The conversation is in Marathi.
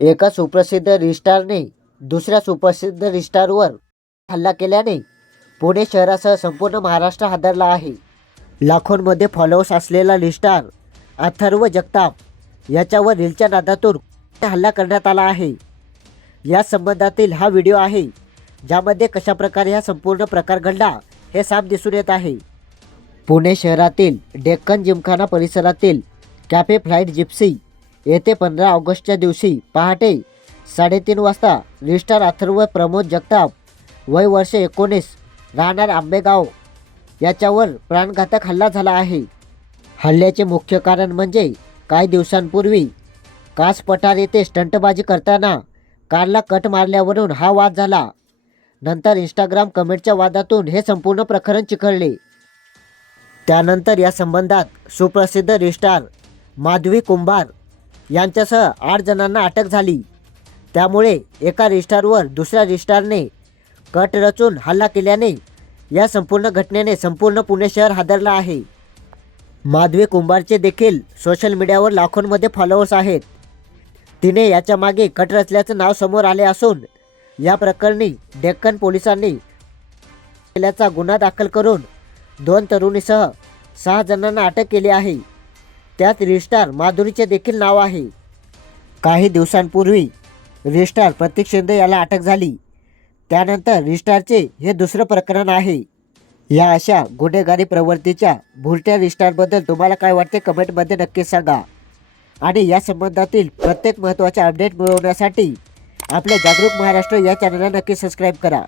एका सुप्रसिद्ध रिस्टारने दुसऱ्या सुप्रसिद्ध रिस्टारवर हल्ला केल्याने पुणे शहरासह संपूर्ण महाराष्ट्र हादरला आहे. लाखोंमध्ये फॉलोअर्स असलेला रिस्टार अथर्व जगताप याच्यावर रीलच्या नादातून हल्ला करण्यात आला आहे. या संबंधातील हा व्हिडिओ आहे, ज्यामध्ये कशाप्रकारे हा संपूर्ण प्रकार घडला हे साफ दिसून येत आहे. पुणे शहरातील डेक्कन जिमखाना परिसरातील कॅफे फ्लाईट जिप्सी येथे 15 ऑगस्टच्या दिवशी पहाटे 3:30 वाजता रिस्टार अथर्व प्रमोद जगताप वय वर्ष 19 राहणार आंबेगाव याच्यावर प्राणघातक हल्ला झाला आहे. हल्ल्याचे मुख्य कारण म्हणजे काही दिवसांपूर्वी कास पठार येथे स्टंटबाजी करताना कारला कट मारल्यावरून हा वाद झाला. नंतर इंस्टाग्राम कमेंटच्या वादातून हे संपूर्ण प्रकरण चिघळले. त्यानंतर या संबंधात सुप्रसिद्ध रिस्टार माधवी कुंभार यांच्यासह 8 जणांना अटक झाली. त्यामुळे एका रिस्टारवर दुसऱ्या रिस्टारने कट रचून हल्ला केल्याने या संपूर्ण घटनेने संपूर्ण पुणे शहर हादरला आहे. माधवी कुंभारचे देखील सोशल मीडियावर लाखोंमध्ये फॉलोअर्स आहेत. तिने याच्या मागे कट रचल्याचं नाव समोर आले असून या प्रकरणी डेक्कन पोलिसांनी केल्याचा गुन्हा दाखल करून 2 तरुणीसह 6 जणांना अटक केली आहे. त्यात रिस्टार माधुरीचे देखील नाव आहे. काही दिवसांपूर्वी रिस्टार प्रतीक शिंदे याला अटक झाली. त्यानंतर रिस्टारचे हे दुसरं प्रकरण आहे. या अशा गुन्हेगारी प्रवृत्तीच्या भुलट्या रिस्टारबद्दल तुम्हाला काय वाटते कमेंटमध्ये नक्कीच सांगा. आणि या संबंधातील प्रत्येक महत्त्वाचे अपडेट मिळवण्यासाठी आपल्या जागरूक महाराष्ट्र या चॅनलला नक्की सबस्क्राईब करा.